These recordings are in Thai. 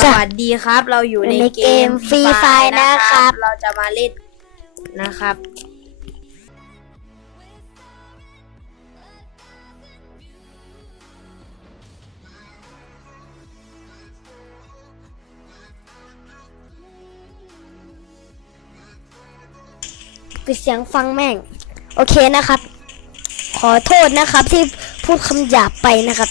สวัสดีครับ เราอยู่ในในเกเกมม Free Fire นะครับ เราจะมาเล่นนะครับ ปิดเสียงฟังแม่ง โอเคนะครับ ขอโทษนะครับที่พูดคำหยาบไปนะครับ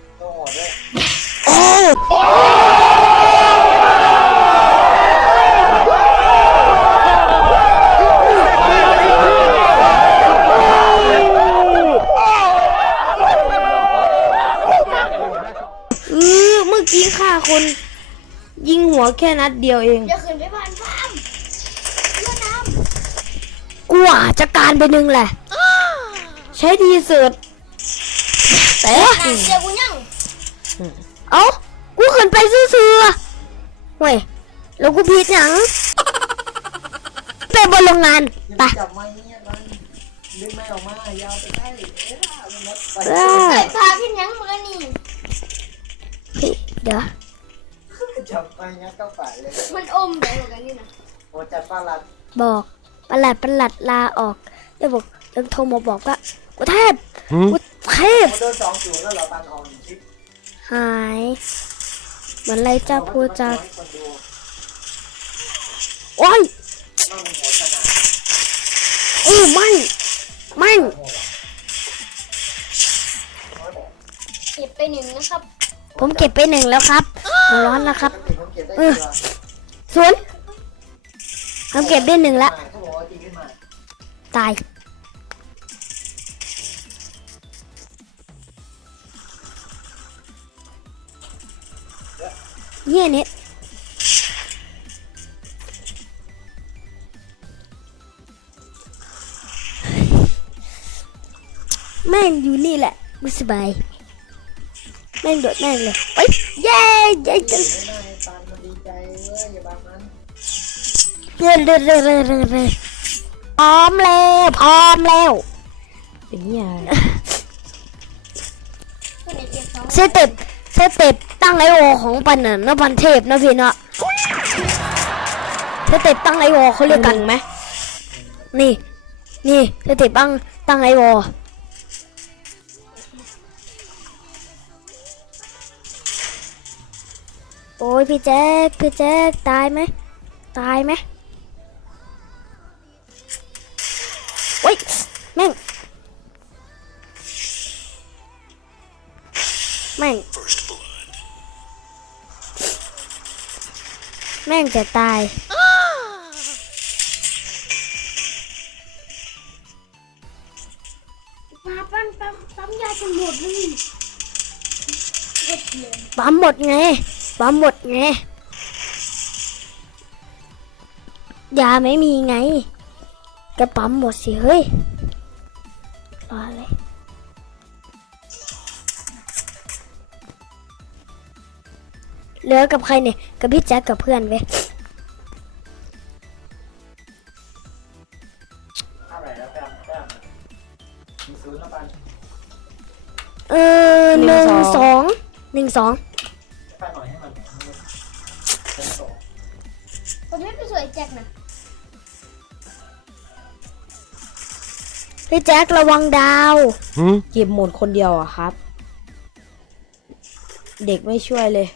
โอ้เออเมื่อกี้ฆ่าคน ยิงหัวแค่นัดเดียวเองอย่าขึ้นไปบ้านฟาร์มเพื่อนน้กูอาจจะการไปหนึ่งแหละใช้ดีเสิร์ตแต่ำเสียกูยัง เอ้ากูขึ้นไปซื่อๆเว้ยแล้วกูผิดหยังไปบนโรงงานไปจับไม้เนี่ยมันดึงไม่ออกมายาวไปใกล้เอ๊ะมันมดไปเออใส่พาขึ้นยังมือนี่พี่เดี๋ยวจับไปงัดเข้าปากเลยมันอมไปเหมือนกันนี่นะโอ้จัดปลาลัดบอกประหลัดประหลัดลาออกแล้วบอกเรื่องโทรมาบอกว่ากูเทพกูเทพโอ้โดนสองศูนย์แล้วเหรอปันออนชิป หายเหมือนไรจะพูดจะคนดูโอ้ยต้องหัวขนาดอู้ไม่ไม่เก็บไปหนึ่งนะครับ ผมเก็บไปหนึ่งแล้วครับหัวร้อนแล้วครับผมเก็บได้เกลือศูนย์ผมเก็บได้หนึ่งแล้วเขาบ อกว่าจริงขึ้นมาตายเยี่ยนี่แม่งอยู่นี่แหละไม่สบาย แม่งโดดแม่งเลยเอ้ยเย้เย้จังไม่น่าให้ปันมันดีใจเว้ยอย่าบังมันเร็วเร็วเร็วเร็วเร็วเร็วพร้อมแล้วพร้อมแล้วเป็นเหี้ยเพื่อนในเก็บสองสเต็ปส เต็ปตั้งไอโอของปันน่ะนปันเทพนะพี่เนาะสเต็ปตั้งไอโอเขาเรียกกันไหมนี่ นี่สเต็ปตั้งตั้งไอโอโอ้ยพี่แจ๊คพี่แจ๊คตายไหมตายไหม แม่ง แม่งจะตาย มาปั้นปั๊มปั๊มยาจนหมดเลยเก็บเลยปั๊มหมดไง ปั๊มหมดไง ยาไม่มีไง ก็ปั๊มหมดสิ เฮ้ยรอเลย เหลือกับใครเนี่ย กับพี่แจ็คกับเพื่อนเว้ยเออหนึ่งสองหนึ่งสองไปหน่อยให้มันเป็นสองผมไม่ไปสวยแจ็คนะพี่แจ็คระวังดาวเก็บหมดคนเดียวอะครับ เด็กไม่ช่วยเลย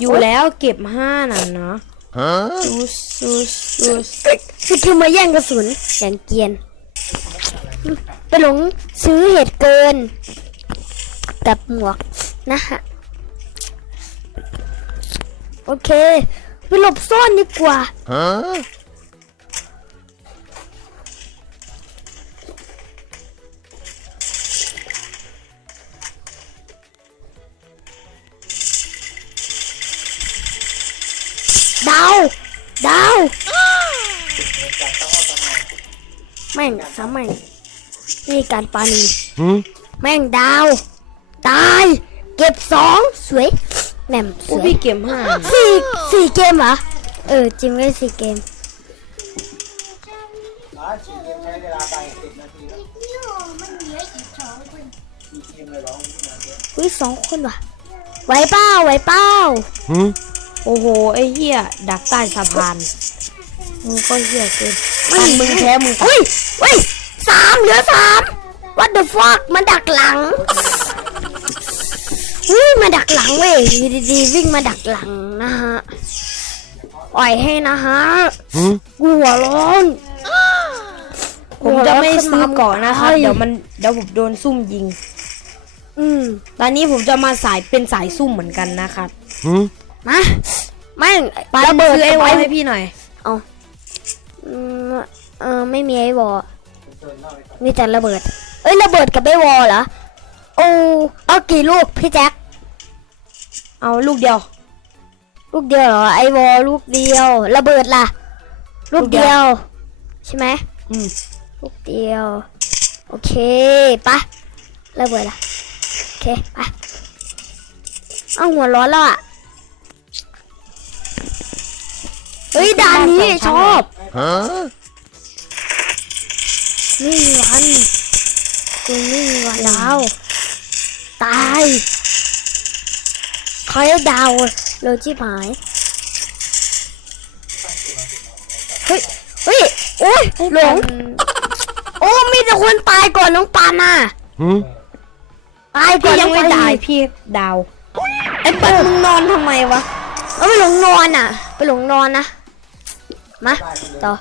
อยู่แล้วเก็บห้านั่นนะซูสซูสซูสคือคือมาแย่งกระสุนอย่างเกรียน ไปหลงซื้อเหตุเกิน กับหมวกนะฮะ โอเค ไปหลบซ่อนดีกว่า Huh? ดาวดาวจากต้องเอาประมาณแม่งซ้ำแม่งนี่การปานี Hmm? แม่งดาว ตาย เก็บสองสวยแหม่มสกูวยพี่เก็บห้าสี่สี่เกมเหรอ เออ จริงเลยสี่เกมอ่าสี่เกมใช้เวลาไปสิบนาทีแล้วนี่โหมันเหลืออีกสองคนสี่เกมเลยร้องขึ้นมาเยอะอุ้ยสองคนว่ะไหวเป้าไหวเป้า Hmm? โอ้โห ไอ้เหี้ยดักใต้สะพานมึงก็เหี้ยเกินมันมึงแพ้มึงอุ้ยอุ้ยสามเหลือสาม what the fuck มันดักหลังอุ้ยมาดักหลังเว้ยอยู่ดีๆวิ่งมาดักหลังนะฮะปล่อยให้นะฮะ Hmm? กูหัวร้อนผมจะไม่ซื้อเกาะนะครับเฮ้ยเดี๋ยวมันเดี๋ยวผมโดนซุ่มยิง อืมตอนนี้ผมจะมาสายเป็นสายซุ่มเหมือนกันนะครับ Hmm? มาแม่งไประเบิดซื้อไอ้วอลว้ให้พี่หน่อยอืมเออไม่มีไอ้วอลเชิญเล่าไปก่อนมีแต่ระเบิด เอ้ยระเบิดกับไอ้วอลเหรอโอ้เอากี่ลูกพี่แจ็คเอาลูกเดียว ลูกเดียวเหรอไอ้วอลลูกเดียว ระเบิดล่ะ ลูกเดียว ใช่ไหมอืมลูกเดียว โอเคปะระเบิดล่ะโอเคไปเอาหัวร้อนแล้วอะ นนี้ชอบ Huh? ไม่มีวันคุณไม่มีวันดาวตายใครดาวเลยชิบหายเฮ้ยเฮ้ยโอ้ยหลงโอ้มีแต่คนตายก่อนน้องปาน่ะ Hmm? ตายก่พี่อนยังไม่น้อปตายพี่ดาวไอ้ปัดมึงนอนทำไมวะเอาไปหลงนอนอะ ไปหลงนอนนะ Mah.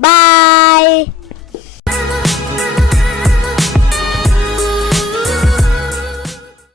Bye.